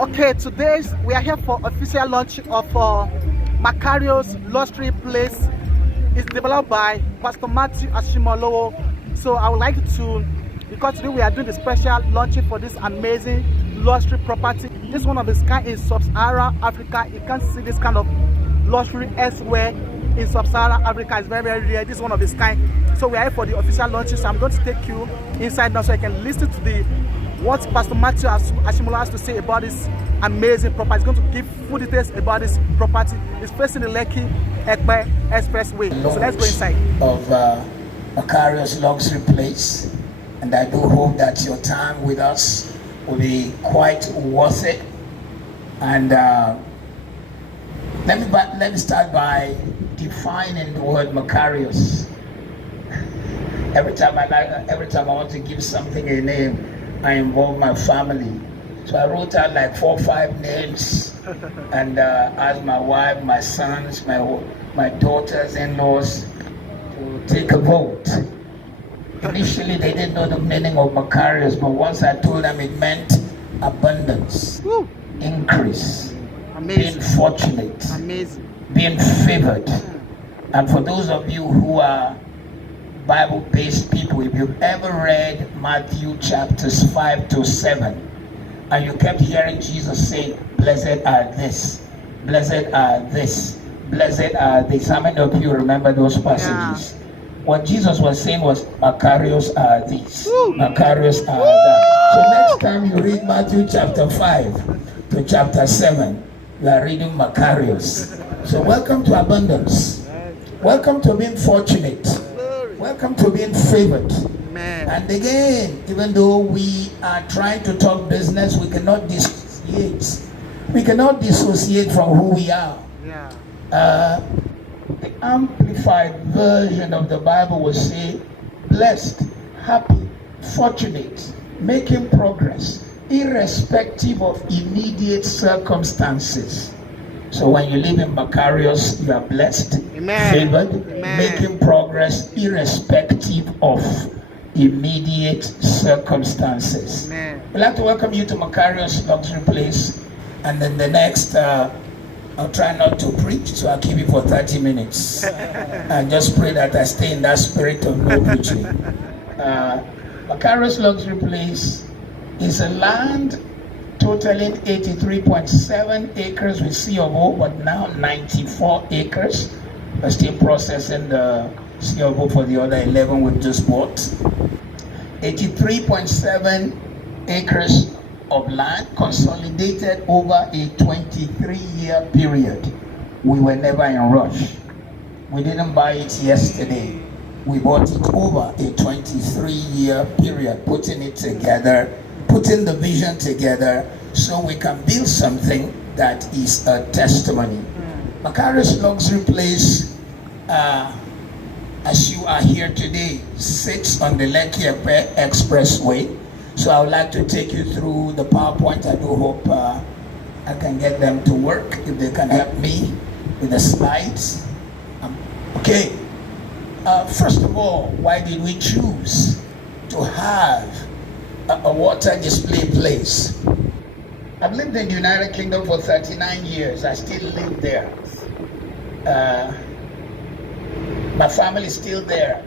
Okay, today we are here for official launch of Makarios luxury place. It's developed by Pastor Matthew Ashimolowo. So I would like to, because today we are doing the special launching for this amazing luxury property. This one of its kind in Sahara Africa. You can't see this kind of luxury elsewhere in Sahara Africa. It's very, very rare. This is one of its kind. So we are here for the official launching. So I'm going to take you inside now so you can listen to what Pastor Matthew Ashimolowo has to say about this amazing property. He's going to give full details about this property. It's facing the LEKKI Expressway. So let's go inside. Of Macarios luxury place, and I do hope that your time with us will be quite worth it. And let me start by defining the word Macarios. Every time I want to give something a name, I involve my family. So I wrote out like 4 or 5 names and asked my wife, my sons, my daughters-in-laws to take a vote. Initially, they didn't know the meaning of Macarios, but once I told them it meant abundance, increase, being fortunate, being favored. And for those of you who are Bible-based people, if you've ever read Matthew chapters 5 to 7, and you kept hearing Jesus say, blessed are this, blessed are this, blessed are this. How many of you remember those passages? Yeah. What Jesus was saying was, Macarios are these, Macarios are that. So next time you read Matthew chapter 5 to chapter 7, you are reading Macarios. So welcome to abundance. Welcome to being fortunate. Welcome to being favored. And again, even though we are trying to talk business, we cannot dissociate. We cannot dissociate from who we are. The amplified version of the Bible will say, blessed, happy, fortunate, making progress, irrespective of immediate circumstances. So when you live in Macarios, you are blessed, favored, making progress, irrespective of immediate circumstances. We'd like to welcome you to Macarios luxury place, and then the next I'll try not to preach, so I'll keep it for 30 minutes and just pray that I stay in that spirit of no preaching. Macarios luxury place is a land totaling 83.7 acres with C of O, but now 94 acres. We're still processing the C of O for the other 11 we've just bought. 83.7 acres of land consolidated over a 23-year period. We were never in a rush. We didn't buy it yesterday. We bought it over a 23-year period, putting it together, putting the vision together so we can build something that is a testimony. Macarios luxury place, as you are here today, sits on the LEKKI Expressway. So I would like to take you through the PowerPoint. I do hope I can get them to work, if they can help me with the slides. Okay. First of all, why did we choose to have a water display place? I've lived in the United Kingdom for 39 years. I still live there. My family is still there.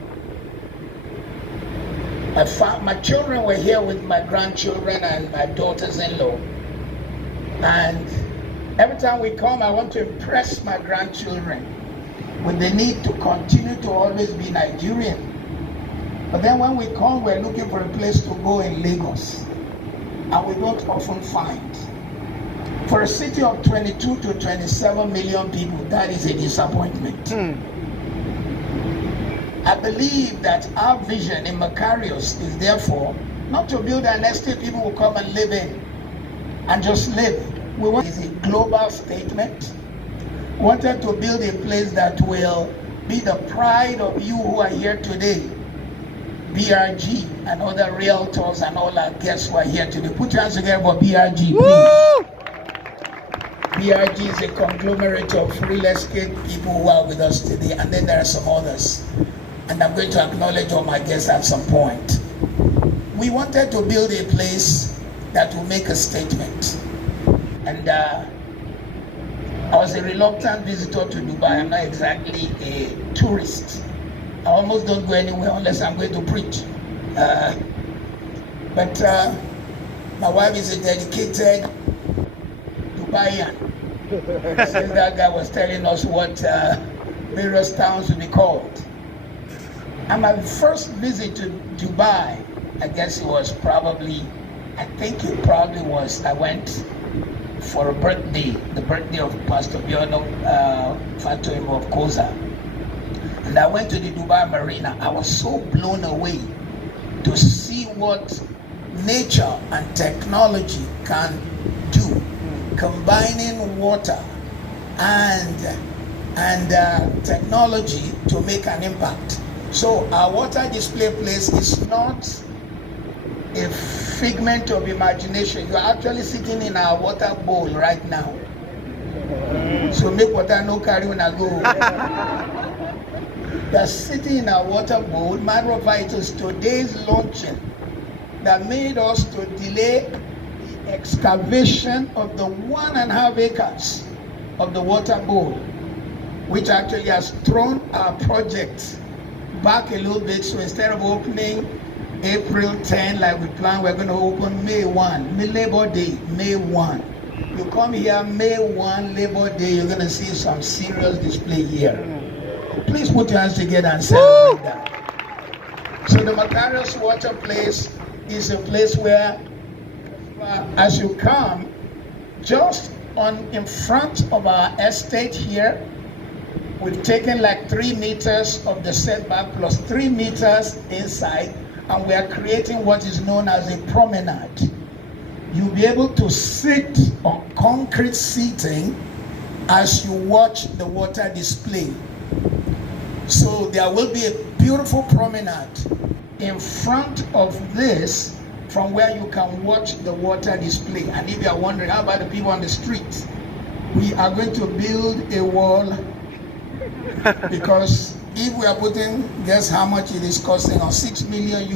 My children were here with my grandchildren and my daughters-in-law. And every time we come, I want to impress my grandchildren with the need to continue to always be Nigerian. But then when we come, we're looking for a place to go in Lagos. And we don't often find. For a city of 22 to 27 million people, that is a disappointment. I believe that our vision in Macarios is therefore not to build an estate people will come and live in and just live. We want is a global statement. We wanted to build a place that will be the pride of you who are here today. BRG and other realtors and all our guests who are here today. Put your hands together for BRG, please. BRG is a conglomerate of real estate people who are with us today, and then there are some others. And I'm going to acknowledge all my guests at some point. We wanted to build a place that will make a statement. And I was a reluctant visitor to Dubai. I'm not exactly a tourist. I almost don't go anywhere unless I'm going to preach. But my wife is a dedicated Dubaian. Since that guy was telling us what various towns would be called. And my first visit to Dubai, I guess it was probably, I went for a birthday, the birthday of Pastor Biono Fatoimo of Koza. And I went to the Dubai Marina. I was so blown away to see what nature and technology can do, combining water and technology to make an impact. So our water display place is not a figment of imagination. You are actually sitting in our water bowl right now. So make water no carry when I go. You are sitting in our water bowl. Matter of fact, it was today's launching that made us to delay the excavation of the 1.5 acres of the water bowl, which actually has thrown our project back a little bit. So instead of opening April 10 like we planned, we're going to open May 1, Labor Day, May 1. You come here May 1, Labor Day, you're going to see some serious display here. Please put your hands together and celebrate that. So the Macarios water place is a place where as you come, just in front of our estate here, we've taken like 3 meters of the setback plus 3 meters inside, and we are creating what is known as a promenade. You'll be able to sit on concrete seating as you watch the water display. So there will be a beautiful promenade in front of this from where you can watch the water display. And if you are wondering, how about the people on the street? We are going to build a wall because if we are putting, guess how much it is costing us? $6 million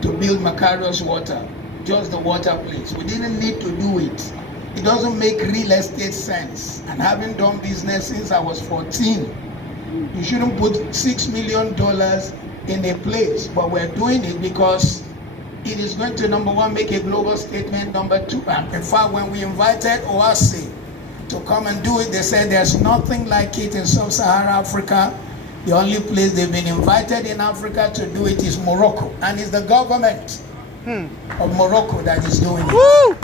to build Macarios water, just the water place. We didn't need to do it. It doesn't make real estate sense. And having done business since I was 14, you shouldn't put $6 million in a place, but we're doing it because it is going to, number one, make a global statement. Number two, in fact, when we invited OASI to come and do it, they said there's nothing like it in sub-Sahara Africa. The only place they've been invited in Africa to do it is Morocco, and it's the government of Morocco that is doing it. Woo!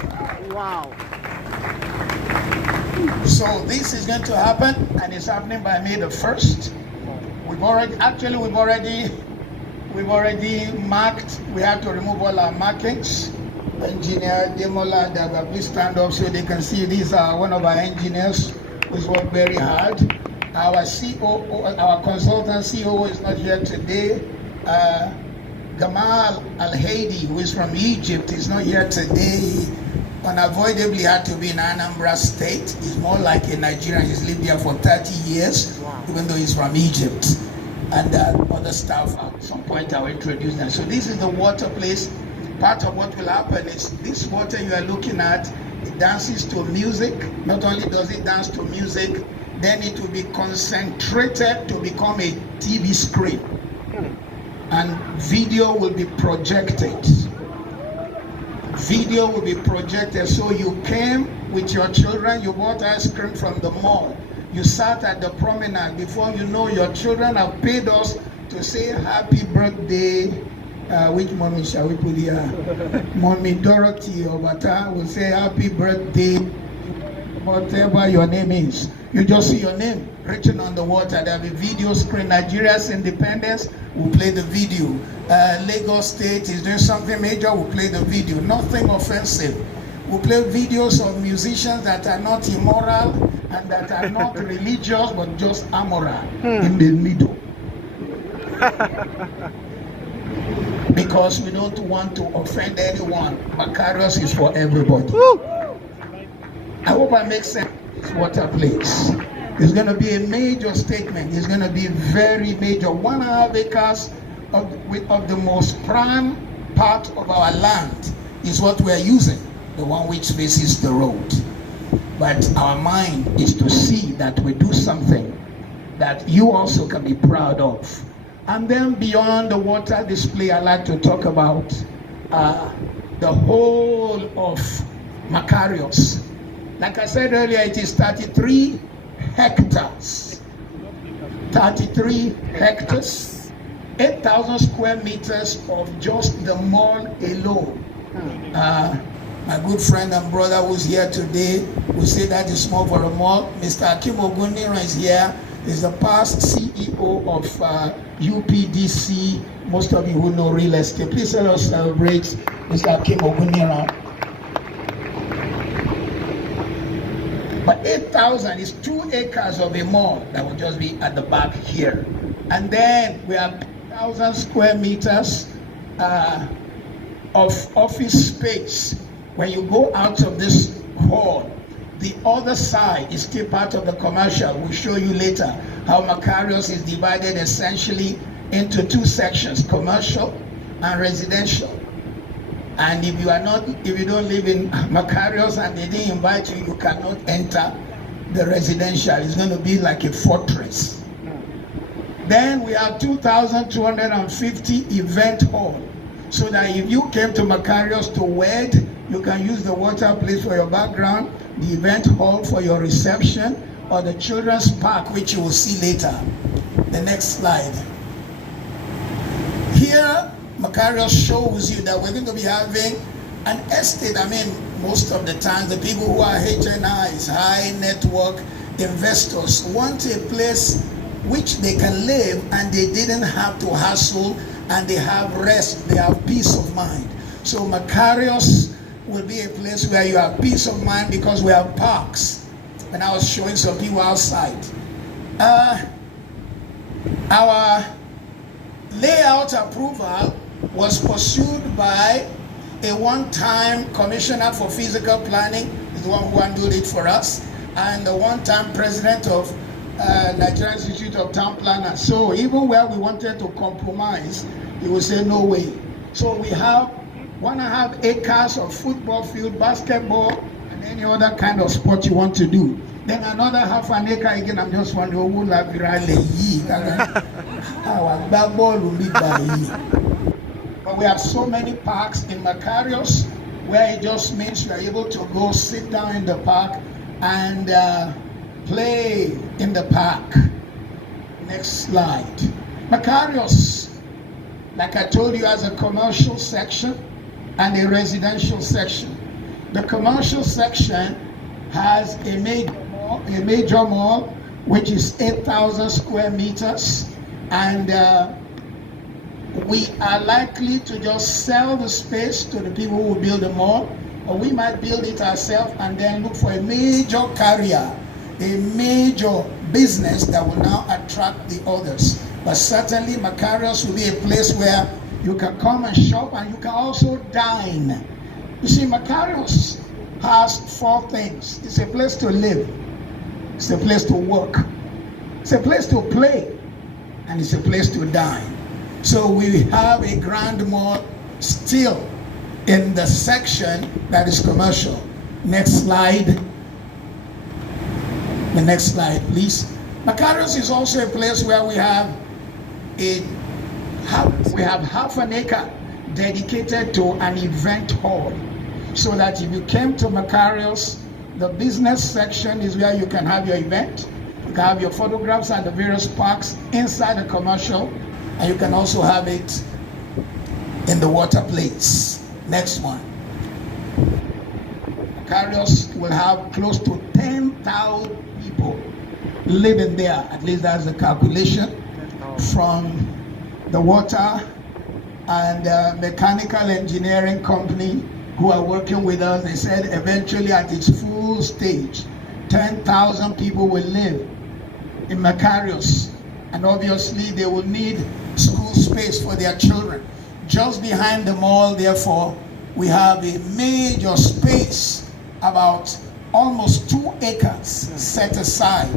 Wow. So this is going to happen, and it's happening by May the 1st. We've already marked. We have to remove all our markings. Engineer Demola and Daga, please stand up so they can see. These are one of our engineers who's worked very hard. Our COO, our consultant COO is not here today. Gamal Al-Haidi, who is from Egypt, is not here today. He unavoidably had to be in Anambra State. He's more like a Nigerian. He's lived here for 30 years, even though he's from Egypt. And other staff, at some point I'll introduce them. So this is the water place. Part of what will happen is this water you are looking at, it dances to music. Not only does it dance to music, then it will be concentrated to become a TV screen. And video will be projected. Video will be projected. So you came with your children, you bought ice cream from the mall. You sat at the promenade. Before you know, your children have paid us to say happy birthday. Which mommy shall we put here? Mommy Dorothy Obata will say happy birthday, whatever your name is. You just see your name written on the water. There'll be video screen. Nigeria's independence, we'll play the video. Lagos State is doing something major, we'll play the video. Nothing offensive. We'll play videos of musicians that are not immoral and that are not religious, but just amoral in the middle. Because we don't want to offend anyone. Macarios is for everybody. I hope I make sense. This water place. It's going to be a major statement. It's going to be very major. 1.5 acres of the most prime part of our land is what we're using. the one which faces the road. But our mind is to see that we do something that you also can be proud of. And then beyond the water display, I like to talk about the whole of Macarios. Like I said earlier, it is 33 hectares. 33 hectares, 8,000 square meters of just the mall alone. My good friend and brother who's here today will say that is small for a mall. Mr. Akim Ogunira is here. He's the past CEO of UPDC. Most of you who know real estate. Please let us celebrate Mr. Akim Ogunira. But 8,000 is 2 acres of a mall that will just be at the back here. And then we have 1,000 square meters of office space. When you go out of this hall, the other side is still part of the commercial. We'll show you later how Macarios is divided essentially into 2 sections, commercial and residential. And if you don't live in Macarios and they didn't invite you, you cannot enter the residential. It's going to be like a fortress. Then we have 2,250 event hall. So that if you came to Macarios to wed, you can use the water place for your background, the event hall for your reception, or the children's park, which you will see later. The next slide. Here, Makarios shows you that we're going to be having an estate. I mean, most of the time, the people who are HNIs, high network investors, want a place which they can live and they didn't have to hustle, and they have rest, they have peace of mind. So Macarios will be a place where you have peace of mind because we have parks. And I was showing some people outside. Our layout approval was pursued by a one-time commissioner for physical planning, the one who handled it for us, and the one-time president of Nigerian Institute of Town Planners. So even where we wanted to compromise, he would say no way. So we have 1.5 acres of football field, basketball, and any other kind of sport you want to do. Then another 1/2 acre again. I'm just wondering who will have But we have so many parks in Macarios where it just means you are able to go sit down in the park and play in the park. Next slide. Macarios, like I told you, has a commercial section and a residential section. The commercial section has a major mall, which is 8,000 square meters, and we are likely to just sell the space to the people who will build the mall, or we might build it ourselves and then look for a major carrier, a major business that will now attract the others. But certainly Macarios will be a place where you can come and shop and you can also dine. You see, Macarios has 4 things. It's a place to live, it's a place to work, it's a place to play, and it's a place to dine. So we have a grand mall still in the section that is commercial. Next slide. The next slide, please. Macarios is also a place where we have 1/2 acre dedicated to an event hall. So that if you came to Macarios, the business section is where you can have your event. You can have your photographs at the various parks inside the commercial, and you can also have it in the water place. Next one. Macarios will have close to 10,000 people living there. At least that's the calculation from the water and mechanical engineering company who are working with us. They said eventually at its full stage, 10,000 people will live in Macarios, and obviously they will need school space for their children. Just behind the mall, therefore, we have a major space, about almost 2 acres set aside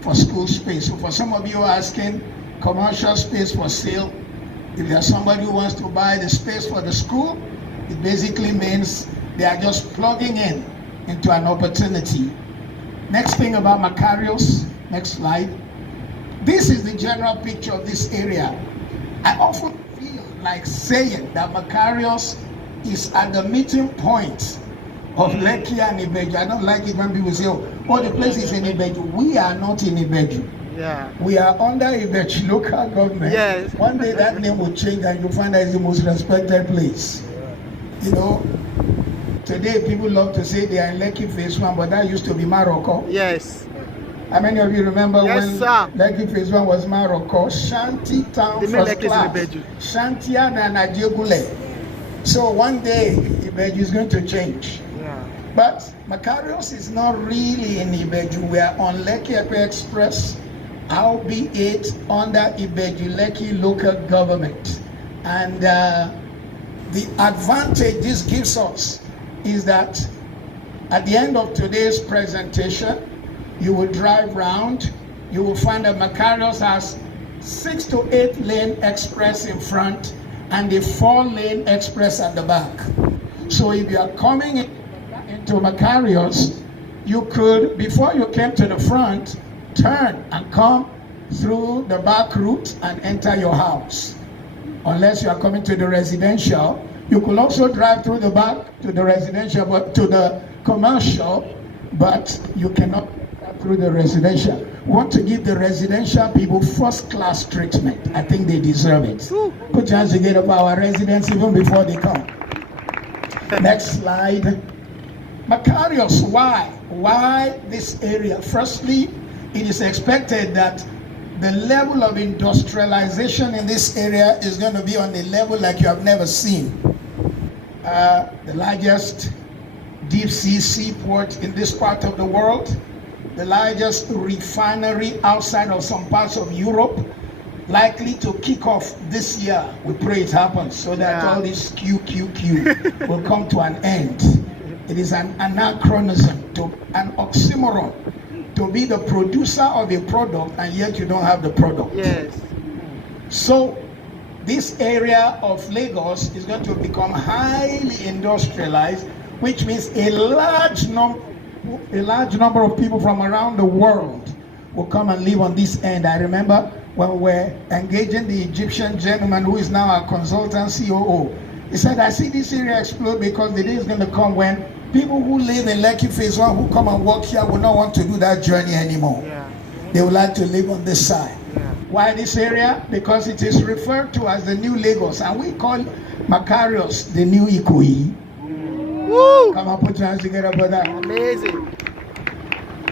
for school space. So for some of you asking, commercial space for sale, if there's somebody who wants to buy the space for the school, it basically means They are just plugging into an opportunity. Next thing about Macarios, next slide. This is the general picture of this area. I often feel like saying that Macarios is at the meeting point of LEKKI and Ibeju. I don't like it when people say, oh, the place is in Ibeju. We are not in Ibeju. Yeah. We are under Ibeju local government. Yes. One day that name will change and you'll find that it's the most respected place. You know, today people love to say they are in LEKKI phase 1, but that used to be Morocco. Yes. How many of you remember yes, when sir. LEKKI phase 1 was Morocco? Shanty town first class. Shantia and Najegule. So one day Ibeju is going to change. Yeah. But Macarios is not really in Ibeju. We are on LEKKI Express, albeit under Ibeju LEKKI local government. And the advantage this gives us is that at the end of today's presentation, you will drive round, you will find that Macarios has 6 to 8 lane express in front and a 4-lane express at the back. So if you are coming into Macarios, you could, before you came to the front, turn and come through the back route and enter your house. Unless you are coming to the residential, you could also drive through the back to the residential, but to the commercial, but you cannot through the residential. We want to give the residential people first-class treatment. I think they deserve it. Put your hands together for our residents even before they come. Next slide. Macarios, why? Why this area? Firstly, it is expected that the level of industrialization in this area is going to be on a level like you have never seen. The largest deep sea seaport in this part of the world, the largest refinery outside of some parts of Europe, likely to kick off this year. We pray it happens so that all this QQQ will come to an end. It is an anachronism, an oxymoron, to be the producer of a product and yet you don't have the product. Yes. So this area of Lagos is going to become highly industrialized, which means a large number of people from around the world will come and live on this end. I remember when we were engaging the Egyptian gentleman who is now our consultant COO. He said, I see this area explode because the day is going to come when people who live in LEKKI phase 1 who come and work here will not want to do that journey anymore. Yeah. They would like to live on this side. Yeah. Why this area? Because it is referred to as the new Lagos, and we call Macarios the new Ikoyi. Woo! Come on, put your hands together for that. Amazing.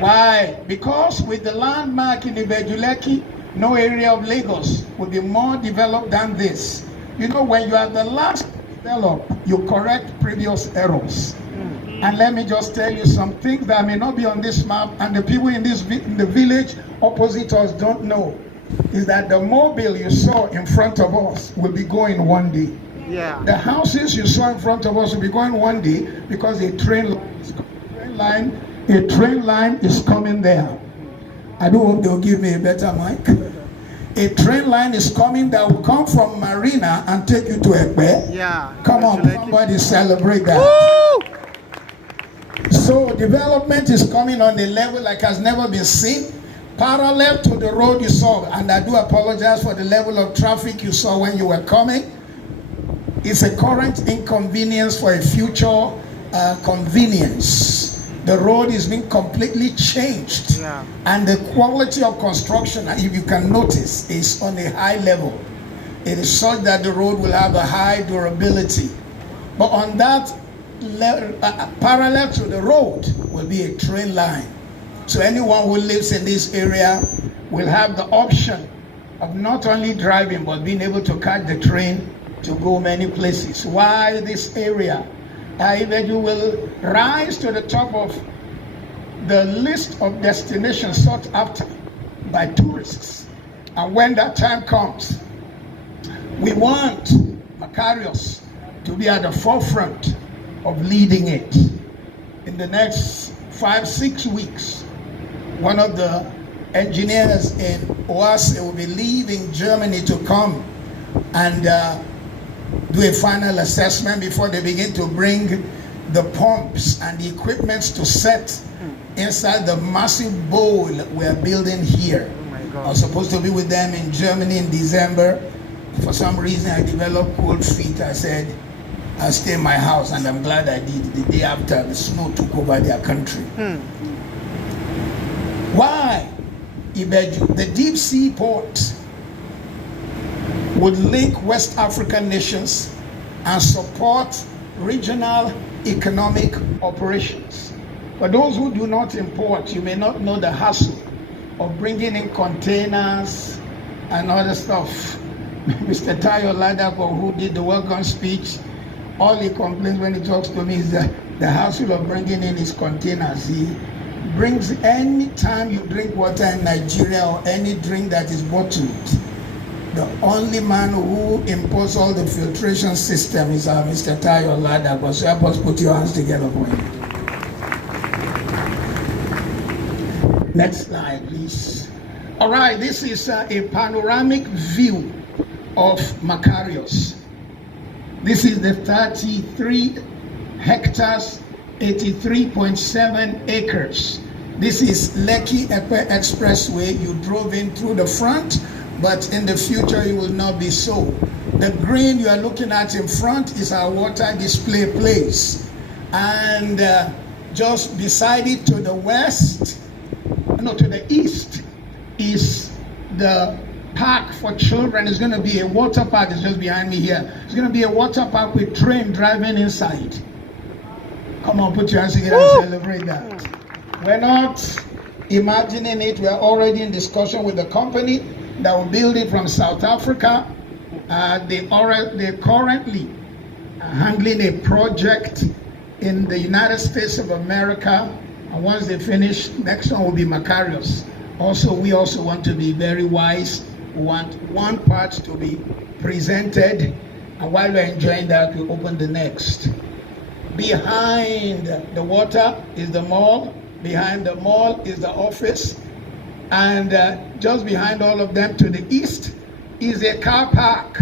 Why? Because with the landmark in Ibeju LEKKI, no area of Lagos will be more developed than this. You know, when you are the last developed, you correct previous errors. And let me just tell you some things that may not be on this map, and the people in the village opposite us don't know, is that the mobile you saw in front of us will be going one day. Yeah. The houses you saw in front of us will be going one day because a train line is coming there. I do hope they'll give me a better mic. A train line is coming that will come from Marina and take you to Ekpe. Yeah. Come on, somebody celebrate that. Woo! So development is coming on a level like has never been seen. Parallel to the road you saw, and I do apologize for the level of traffic you saw when you were coming. It's a current inconvenience for a future convenience. The road is being completely changed, and the quality of construction, if you can notice, is on a high level. It is such that the road will have a high durability. But on that parallel to the road will be a train line. So anyone who lives in this area will have the option of not only driving but being able to catch the train to go many places. Why this area? You will rise to the top of the list of destinations sought after by tourists. And when that time comes, we want Macarios to be at the forefront of leading it. In the next 5-6 weeks, one of the engineers in Oase will be leaving Germany to come and do a final assessment before they begin to bring the pumps and the equipments to set inside the massive bowl we're building here. Oh my God. I was supposed to be with them in Germany in December. For some reason, I developed cold feet. I said, I'll stay in my house, and I'm glad I did. The day after, the snow took over their country. Why? Ibeju, the deep sea port would link West African nations and support regional economic operations. For those who do not import, you may not know the hassle of bringing in containers and other stuff. Mr. Tayo Ladapo, who did the welcome speech, all he complains when he talks to me is the hassle of bringing in his containers. He brings, any time you drink water in Nigeria or any drink that is bottled, the only man who imports all the filtration system is our Mr. Tayo Ladapo. So help us put your hands together for him. Next slide, please. All right, this is a panoramic view of Macarios. This is the 33 hectares, 83.7 acres. This is LEKKI Expressway. You drove in through the front, but in the future it will not be so. The green you are looking at in front is our water display place. And just beside it to the west, no, to the east, is the park for children. It's going to be a water park. It's just behind me here. It's going to be a water park with train driving inside. Come on, put your hands together and celebrate that. We're not imagining it. We're already in discussion with the company that will build it from South Africa. They're currently handling a project in the United States of America. And once they finish, next one will be Makarios. Also, we also want to be very wise. We want one part to be presented, and while we're enjoying that, we open the next. Behind the water is the mall. Behind the mall is the office. And just behind all of them to the east is a car park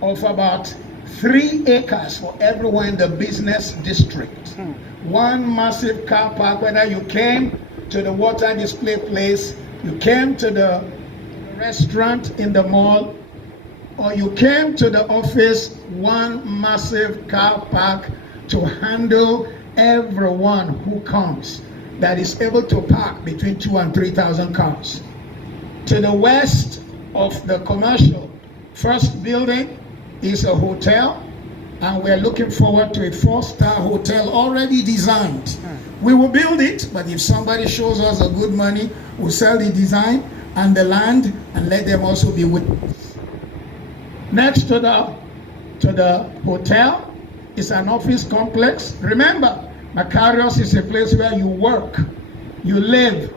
of about 3 acres for everyone in the business district. One massive car park, whether you came to the water display place, you came to the restaurant in the mall, or you came to the office, one massive car park to handle everyone who comes, that is able to park between 2,000 and 3,000 cars. To the west of the commercial first building is a hotel, and we're looking forward to a 4-star hotel already designed. We will build it, but if somebody shows us a good money, we'll sell the design and the land and let them also be with us. Next to the hotel is an office complex. Remember, Macarios is a place where you work, you live,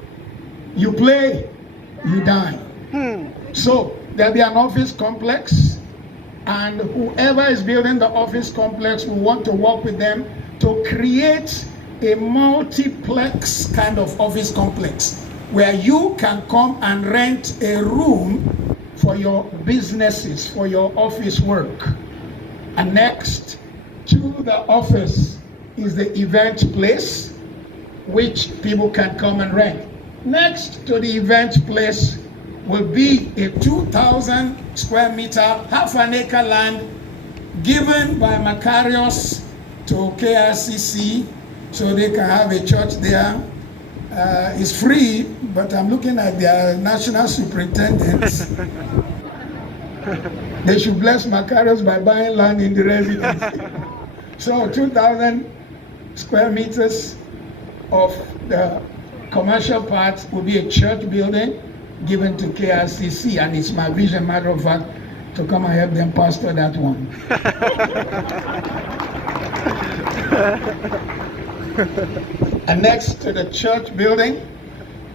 you play, you dine. So there'll be an office complex, and whoever is building the office complex will want to work with them to create a multiplex kind of office complex where you can come and rent a room for your businesses, for your office work. And next to the office is the event place, which people can come and rent. Next to the event place will be a 2,000 square meter, half an acre land given by Macarios to KRCC so they can have a church there. It's free, but I'm looking at their national superintendents. They should bless Macarios by buying land in the residency. So 2,000 square meters of the commercial part will be a church building given to KRCC, and it's my vision, matter of fact, to come and help them pastor that one. And next to the church building,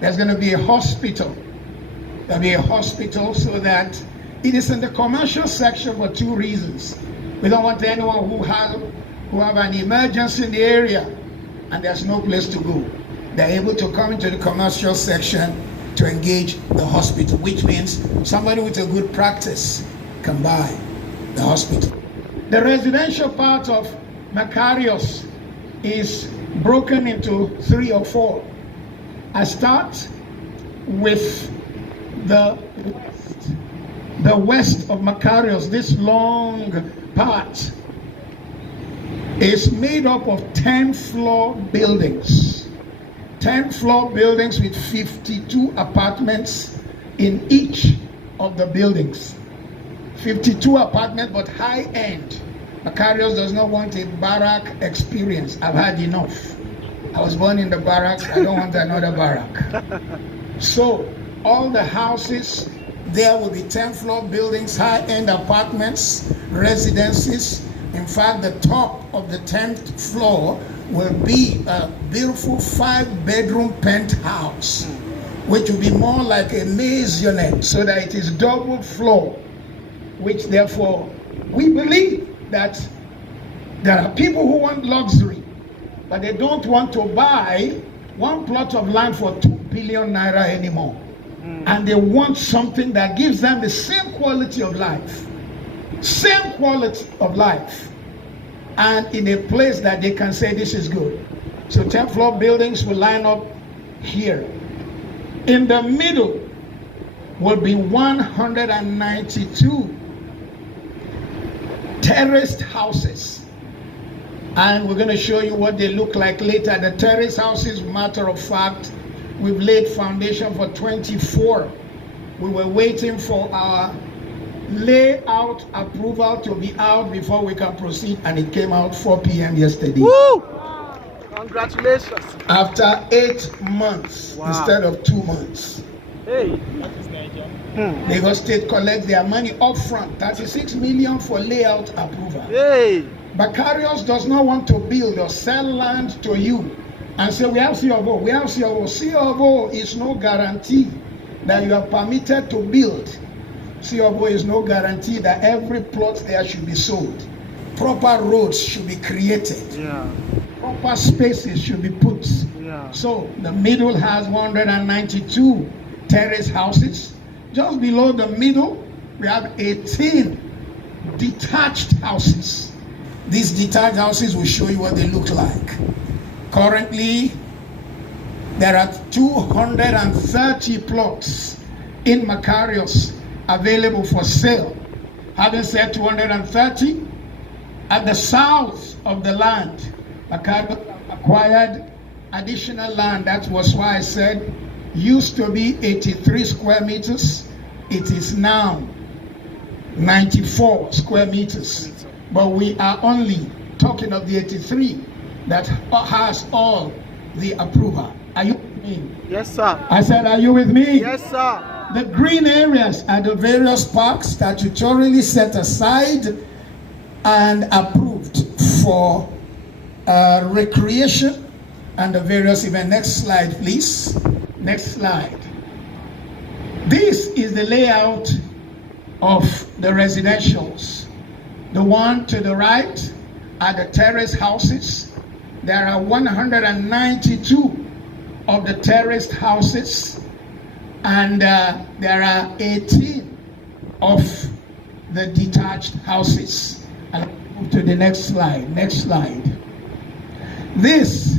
there's going to be a hospital. There'll be a hospital so that it is in the commercial section for 2 reasons. We don't want anyone who have an emergency in the area and there's no place to go. They're able to come into the commercial section to engage the hospital, which means somebody with a good practice can buy the hospital. The residential part of Macarios is broken into 3 or 4. I start with the west of Macarios. This long part is made up of 10-floor buildings. 10-floor buildings with 52 apartments in each of the buildings. 52 apartments, but high-end. Macarios does not want a barrack experience. I've had enough. I was born in the barracks. I don't want another barrack. So all the houses there will be 10-floor buildings, high-end apartments, residences. In fact, the top of the 10th floor will be a beautiful 5-bedroom penthouse, which will be more like a maisonette, so that it is double floor, which therefore we believe that there are people who want luxury, but they don't want to buy one plot of land for 2 billion naira anymore. And they want something that gives them the same quality of life. Same quality of life. And in a place that they can say this is good. So 10-floor buildings will line up here. In the middle will be 192 terraced houses. And we're going to show you what they look like later. The terrace houses, matter of fact, we've laid foundation for 24. We were waiting for our layout approval to be out before we can proceed, and it came out 4 p.m. yesterday. Woo! Congratulations. After 8 months instead of 2 months. Hey. Lagos State collects their money up front, 36 million for layout approval. Hey. Macarios does not want to build or sell land to you and say, we have C of O, we have C of O. C of O is no guarantee that you are permitted to build. C of O is no guarantee that every plot there should be sold. Proper roads should be created. Yeah. Proper spaces should be put. Yeah. So the middle has 192 terrace houses. Just below the middle, we have 18 detached houses. These detached houses will show you what they look like. Currently, there are 230 plots in Macarios available for sale. Having said 230, at the south of the land, Macarios acquired additional land. That was why I said used to be 83 square meters. It is now 94 square meters. But we are only talking of the 83 that has all the approval. Are you with me? Yes, sir. I said, are you with me? Yes, sir. The green areas are the various parks statutorily set aside and approved for recreation and the various events. Next slide, please. Next slide. This is the layout of the residentials. The one to the right are the terrace houses. There are 192 of the terraced houses, and there are 18 of the detached houses. And move to the next slide. Next slide. This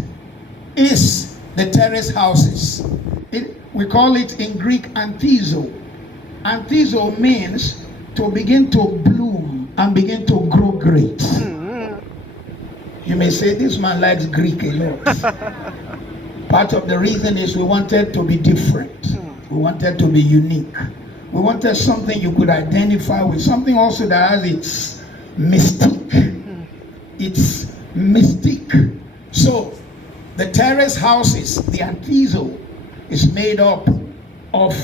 is the terrace houses. We call it in Greek anthizo. Anthizo means to begin to bloom and begin to grow great. You may say, this man likes Greek a lot. Part of the reason is we wanted to be different. We wanted to be unique. We wanted something you could identify with, something also that has its mystique. It's mystique. So, the terrace houses, the anthizo, is made up of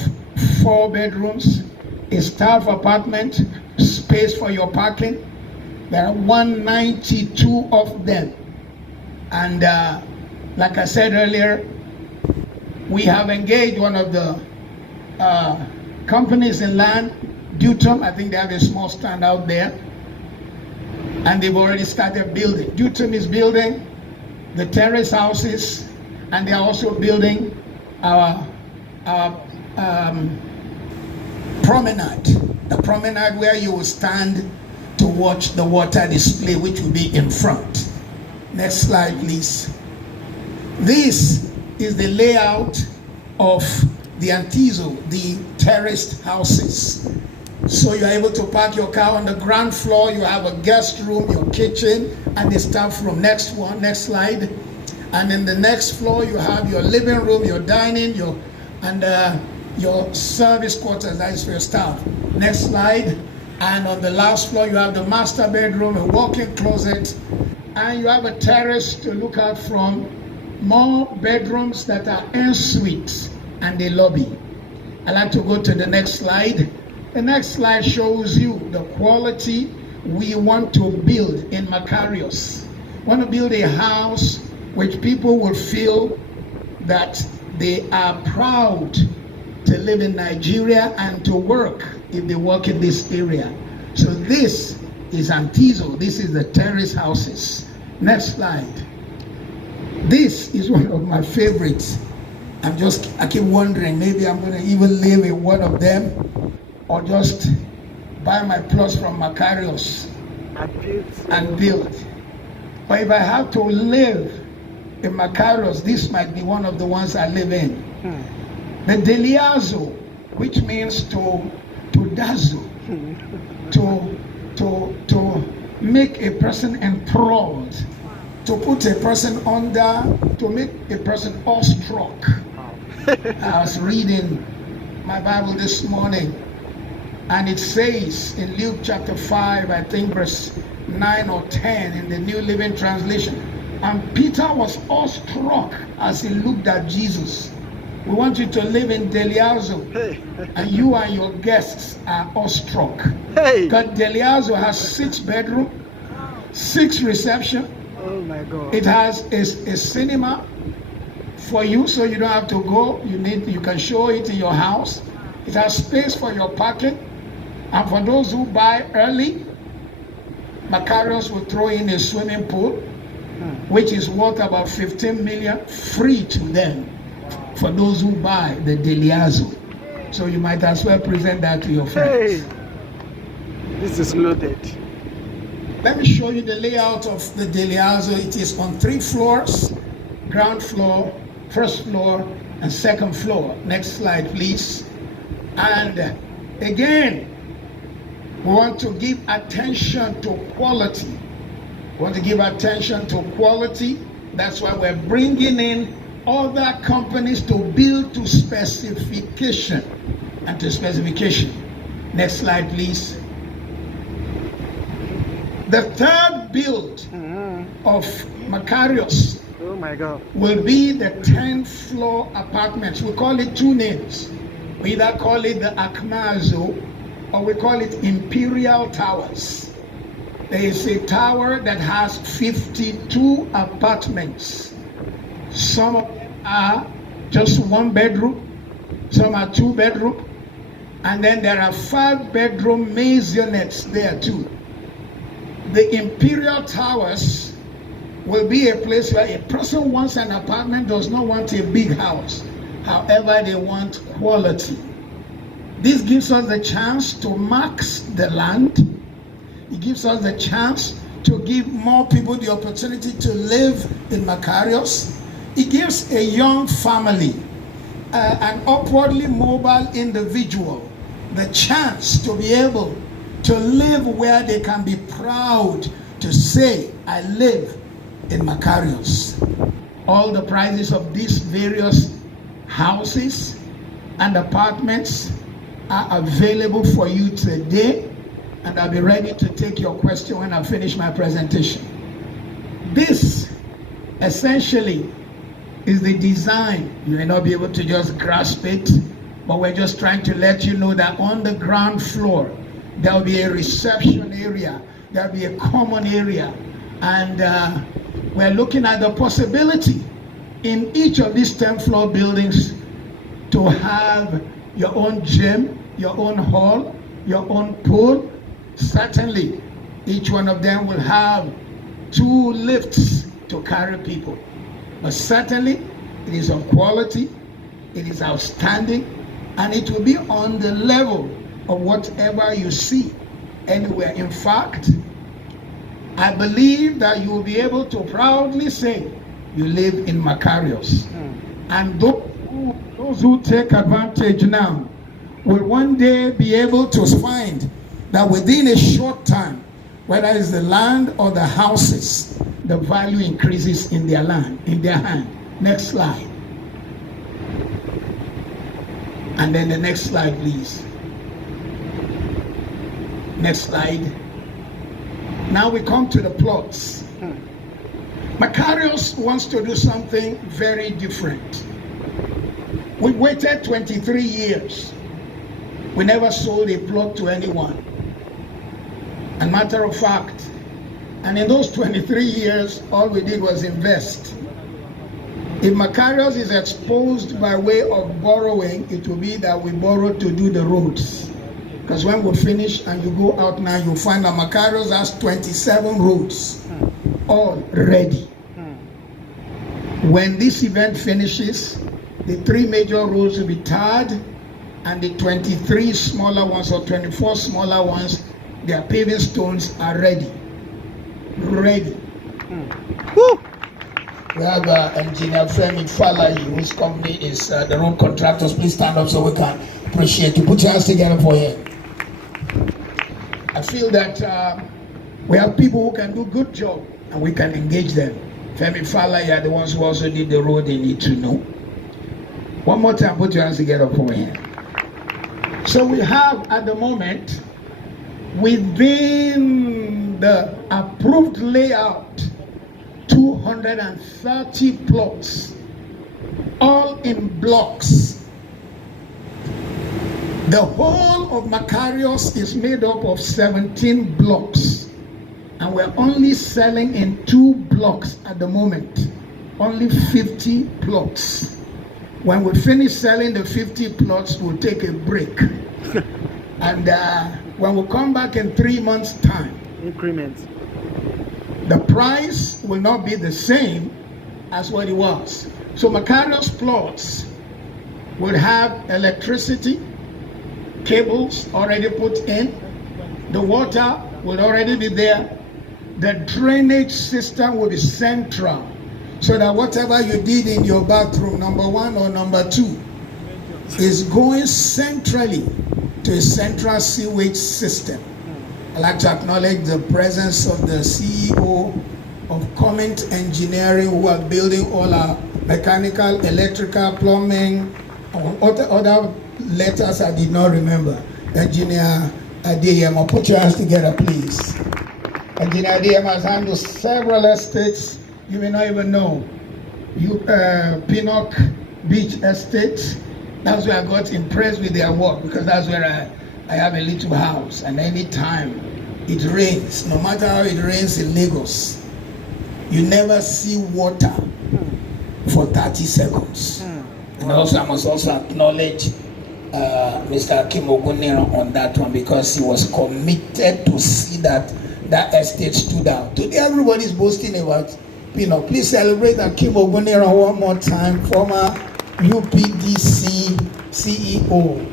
4 bedrooms, a staff apartment, space for your parking. There are 192 of them. And like I said earlier, we have engaged one of the companies in land, Dutum. I think they have a small stand out there. And they've already started building. Dutum is building the terrace houses, and they are also building our promenade. The promenade where you will stand to watch the water display, which will be in front. Next slide, please. This is the layout of the Antizo, the terraced houses. So you're able to park your car on the ground floor. You have a guest room, your kitchen, and the staff room. Next one, next slide. And in the next floor, you have your living room, your dining, your service quarters. That is for your staff. Next slide. And on the last floor, you have the master bedroom, a walk-in closet, and you have a terrace to look out from, more bedrooms that are en suites, and the lobby. I'd like to go to the next slide. The next slide shows you the quality we want to build in Macarios. We want to build a house which people will feel that they are proud to live in Nigeria and to work if they work in this area. So this is Antizo. This is the terrace houses. Next slide. This is one of my favorites. I keep wondering, maybe I'm going to even live in one of them, or just buy my plots from Makarios and build. But if I have to live in Makarios, this might be one of the ones I live in. The Deliazo, which means to dazzle, to make a person enthralled, to put a person under, to make a person awestruck. I was reading my Bible this morning, and it says in Luke chapter 5, I think verse 9 or 10 in the New Living Translation, and Peter was awestruck as he looked at Jesus. We want you to live in Deliazo, and you and your guests are awestruck. Because Deliazo has 6 bedrooms, 6 reception. Oh my God. It has a cinema for you, so you don't have to go. You can show it in your house. It has space for your parking. And for those who buy early, Macarios will throw in a swimming pool, which is worth about 15 million, free to them, for those who buy the Deliazo. So you might as well present that to your friends. This is loaded. Let me show you the layout of the Deliazo. It is on 3 floors, ground floor, first floor, and second floor. Next slide, please. And again, we want to give attention to quality. We want to give attention to quality. That's why we're bringing in other companies to build to specification and to specification. Next slide, please. The third build of Macarios, oh my God, will be the 10th floor apartments. We call it 2 names. We either call it the Akmazo, or we call it Imperial Towers. There is a tower that has 52 apartments. Some of them are just 1 bedroom, some are 2 bedroom, and then there are 5 bedroom maisonettes there too. The Imperial Towers will be a place where a person wants an apartment, does not want a big house. However, they want quality. This gives us the chance to max the land. It gives us the chance to give more people the opportunity to live in Macarios. It gives a young family, an upwardly mobile individual, the chance to be able to live where they can be proud to say, I live in Macarios. All the prices of these various houses and apartments are available for you today, and I'll be ready to take your question when I finish my presentation. This essentially is the design. You may not be able to just grasp it, but we're just trying to let you know that on the ground floor there'll be a reception area, there'll be a common area, and we're looking at the possibility in each of these 10 floor buildings to have your own gym, your own hall, your own pool. Certainly, each one of them will have 2 lifts to carry people. But certainly, it is of quality, it is outstanding, and it will be on the level of whatever you see anywhere. In fact, I believe that you will be able to proudly say you live in Macarios. And those who take advantage now will one day be able to find that within a short time, whether it's the land or the houses, the value increases in their land, in their hand. Next slide. And then the next slide, please. Next slide. Now we come to the plots. Macarios wants to do something very different. We waited 23 years. We never sold a plot to anyone. And matter of fact, and in those 23 years, all we did was invest. If Macarios is exposed by way of borrowing, it will be that we borrowed to do the roads. Because when we finish and you go out now, you'll find that Macarios has 27 roads, all ready. When this event finishes, the 3 major roads will be tarred, and the 23 smaller ones or 24 smaller ones, their paving stones are ready. Ready. We have engineer Femi Falayi, whose company is the road contractors. Please stand up so we can appreciate you. Put your hands together for him. I feel that we have people who can do good job and we can engage them. Femi Falayi are the ones who also did the road they need to know. One more time, put your hands together for him. So we have at the moment, within the approved layout, 230 plots, all in blocks. The whole of Macarios is made up of 17 blocks, and we're only selling in 2 blocks at the moment, only 50 plots. When we finish selling the 50 plots, we'll take a break. And when we come back in 3 months' time, increment, the price will not be the same as what it was. So Macarios plots will have electricity, cables already put in, the water will already be there, the drainage system will be central, so that whatever you did in your bathroom, number 1 or number 2, is going centrally to a central sewage system. I'd like to acknowledge the presence of the CEO of Comment Engineering, who are building all our mechanical, electrical, plumbing, other letters I did not remember. Engineer Adeyemo, put your hands together, please. Engineer Adeyemo has handled several estates you may not even know. Pinnock Beach Estate. That's where I got impressed with their work, because that's where I have a little house, and anytime it rains, no matter how it rains in Lagos, you never see water for 30 seconds. And also, I must also acknowledge Mr. Kim Ogunero on that one, because he was committed to see that that estate stood out. Today, everybody's boasting about, please celebrate Kim Ogunero one more time, former UPDC CEO.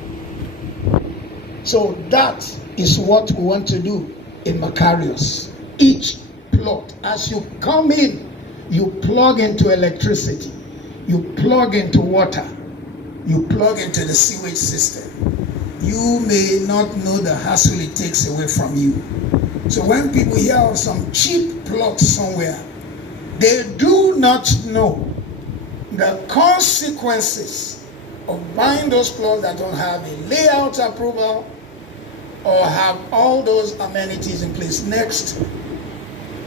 So that is what we want to do in Macarios. Each plot, as you come in, you plug into electricity, you plug into water, you plug into the sewage system. You may not know the hassle it takes away from you. So when people hear of some cheap plot somewhere, they do not know the consequences of buying those plots that don't have a layout approval or have all those amenities in place. Next.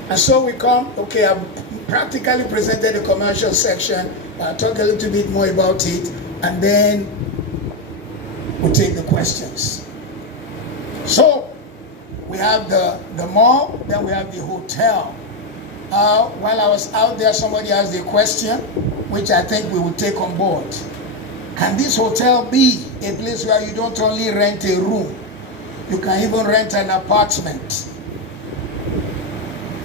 And so we come, okay, I've practically presented the commercial section. I'll talk a little bit more about it, and then we'll take the questions. So we have the mall, then we have the hotel. While I was out there, somebody asked a question, which I think we will take on board. Can this hotel be a place where you don't only rent a room, you can even rent an apartment?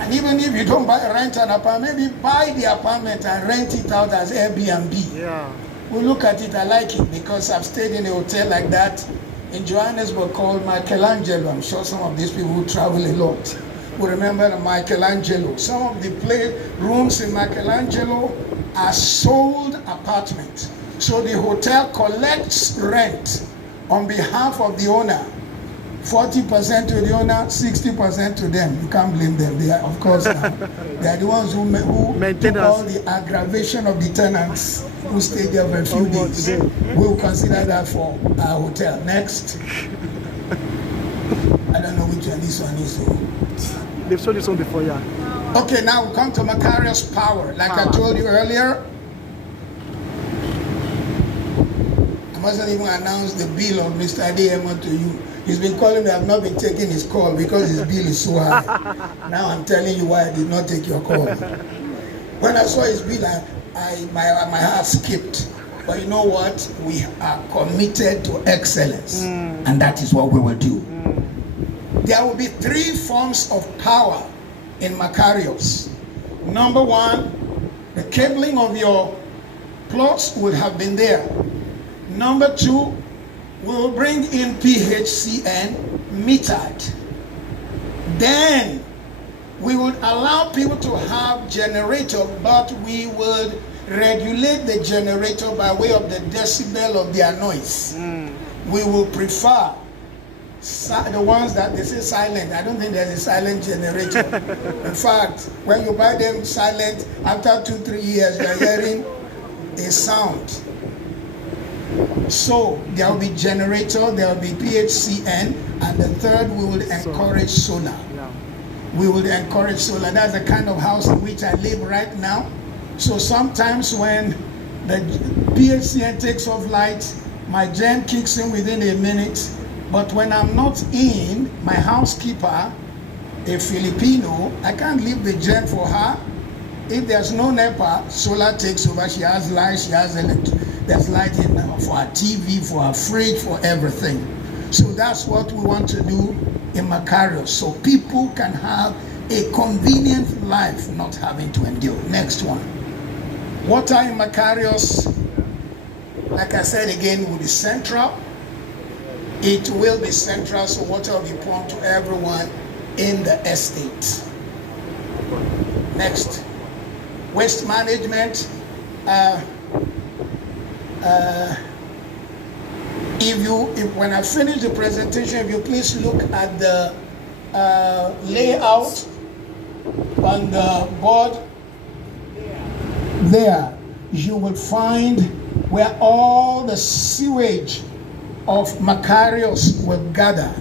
And even if you don't rent an apartment, maybe buy the apartment and rent it out as Airbnb. Yeah. We look at it, I like it, because I've stayed in a hotel like that in Johannesburg called Michelangelo. I'm sure some of these people who travel a lot. we remember Michelangelo. Some of the rooms in Michelangelo are sold apartments. So the hotel collects rent on behalf of the owner. 40% to the owner, 60% to them. You can't blame them. They are, of course, they are the ones who took all the aggravation of the tenants who stayed there for a few days. We will consider that for our hotel. Next. I don't know which one this one is. They've shown this one before, yeah. Okay, now we come to Macarios power. Like I told you earlier, I mustn't even announce the bill of Mr. Adeyemo to you. He's been calling me. I've not been taking his call because his bill is so high. Now I'm telling you why I did not take your call. When I saw his bill, my heart skipped. But you know what? We are committed to excellence. And that is what we will do. There will be 3 forms of power in Macarios. Number 1, the cabling of your plots would have been there. Number 2, we will bring in PHCN metered. Then we would allow people to have generator, but we would regulate the generator by way of the decibel of their noise. We will prefer the ones that they say silent. I don't think there's a silent generator. In fact, when you buy them silent, after 2-3 years, you're hearing a sound. So there will be generator, there will be PHCN, and the third, we will encourage solar. We will encourage solar. That's the kind of house in which I live right now. So sometimes when the PHCN takes off light, my gen kicks in within a minute. But when I'm not in, my housekeeper, a Filipino, I can't leave the gen for her. If there's no NEPA, solar takes over. She has lights, she has there's lighting for her TV, for her fridge, for everything. So that's what we want to do in Macarios, so people can have a convenient life, not having to endure. Next one. Water in Macarios, like I said again, will be central. It will be central, so water will be pumped to everyone in the estate. Next. Waste management. When I finish the presentation, if you please look at the layout on the board there, you will find where all the sewage of Macarios will gather.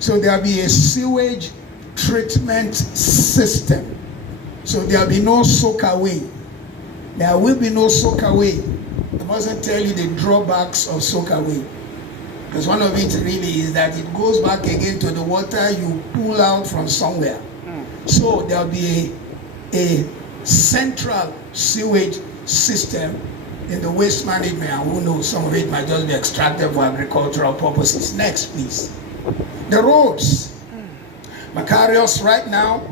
So there'll be a sewage treatment system. So there'll be no soak away. There will be no soak away. I mustn't tell you the drawbacks of soak away. Because one of it really is that it goes back again to the water you pull out from somewhere. So there'll be a central sewage system in the waste management, and who knows, some of it might just be extracted for agricultural purposes. Next, please. The roads. Macarios right now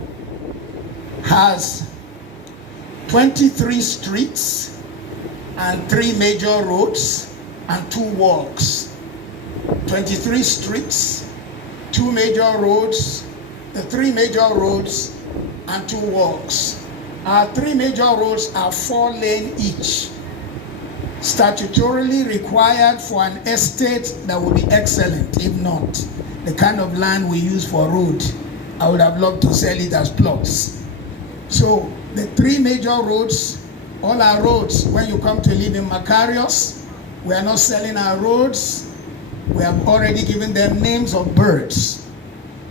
has 23 streets and 3 major roads and 2 walks. 23 streets, 2 major roads, the 3 major roads, and 2 walks. Our 3 major roads are 4 lane each, statutorily required for an estate that would be excellent. If not, the kind of land we use for road, I would have loved to sell it as plots. So the 3 major roads, all our roads, when you come to live in Macarios, we are not selling our roads. We have already given them names of birds.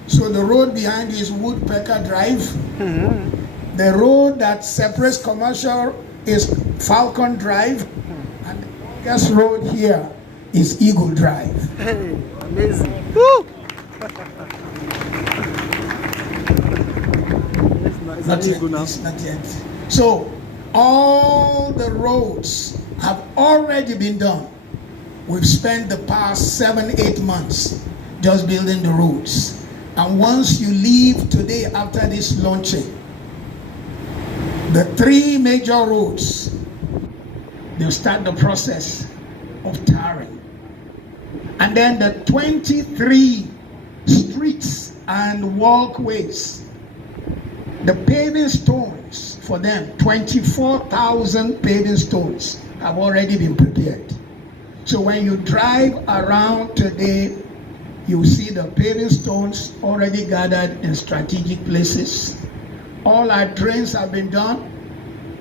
So the road behind you is Woodpecker Drive. The road that separates commercial is Falcon Drive. And the longest road here is Eagle Drive. Hey, amazing. Woo! Not yet. So all the roads have already been done. We've spent the past 7-8 months just building the roads. And once you leave today after this launching, the 3 major roads, they'll start the process of tarring. And then the 23 streets and walkways The paving stones for them, 24,000 paving stones have already been prepared. So when you drive around today, you see the paving stones already gathered in strategic places. All our drains have been done.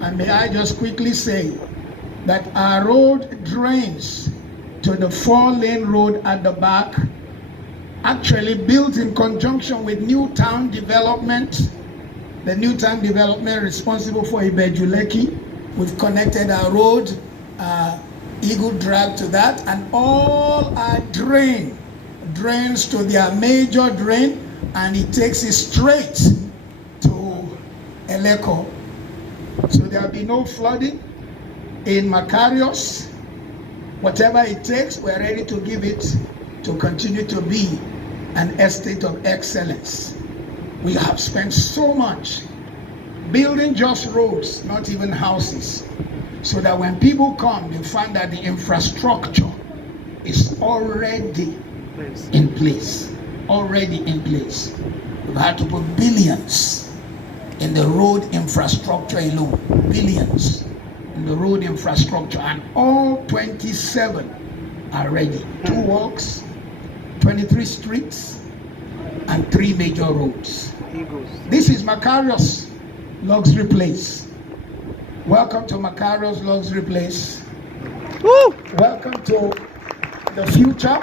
And may I just quickly say that our road drains to the 4-lane road at the back, actually built in conjunction with new town development. The new town development responsible for LEKKI. We've connected our road, Eagle Drive to that, and all our drains to their major drain, and it takes it straight to LEKKI. So there'll be no flooding in Macarios. Whatever it takes, we're ready to give it to continue to be an estate of excellence. We have spent so much building just roads, not even houses, so that when people come, they find that the infrastructure is already in place. Already in place. We've had to put billions in the road infrastructure alone. Billions in the road infrastructure, and all 27 are ready. 2 walks, 23 streets, and 3 major roads. This is Macarios Luxury Place. Welcome to Macarios Luxury Place. Woo! Welcome to the future.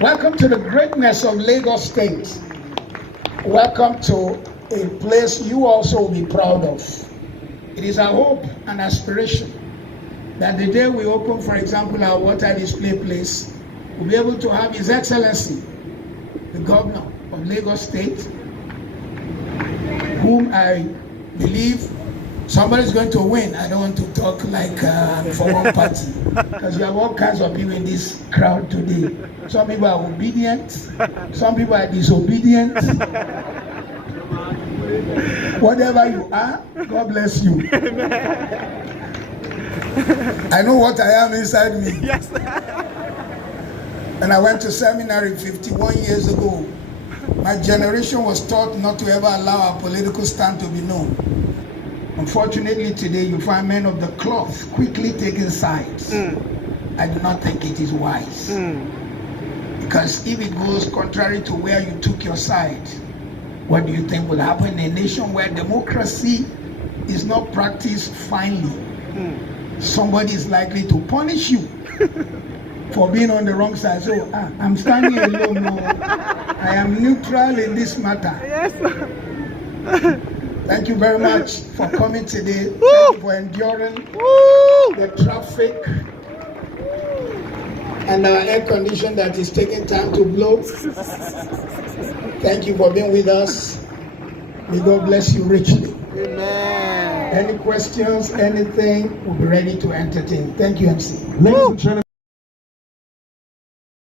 Welcome to the greatness of Lagos State. Welcome to a place you also will be proud of. It is our hope and aspiration that the day we open, for example, our water display place, we'll be able to have His Excellency, the Governor of Lagos State, whom I believe somebody's going to win. I don't want to talk like for one party, because you have all kinds of people in this crowd today. Some people are obedient, some people are disobedient. Whatever you are, God bless you. I know what I am inside me. Yes. And I went to seminary 51 years ago. My generation was taught not to ever allow our political stand to be known. Unfortunately, today you find men of the cloth quickly taking sides. I do not think it is wise. Because if it goes contrary to where you took your side, what do you think will happen in a nation where democracy is not practiced finely? Somebody is likely to punish you for being on the wrong side. So I'm standing alone. No, I am neutral in this matter. Yes. Thank you very much for coming today. Woo! Thank you for enduring the traffic and our air condition that is taking time to blow. Thank you for being with us. May God bless you richly. Amen. Any questions, anything, we'll be ready to entertain. Thank you, MC. Ladies and gentlemen.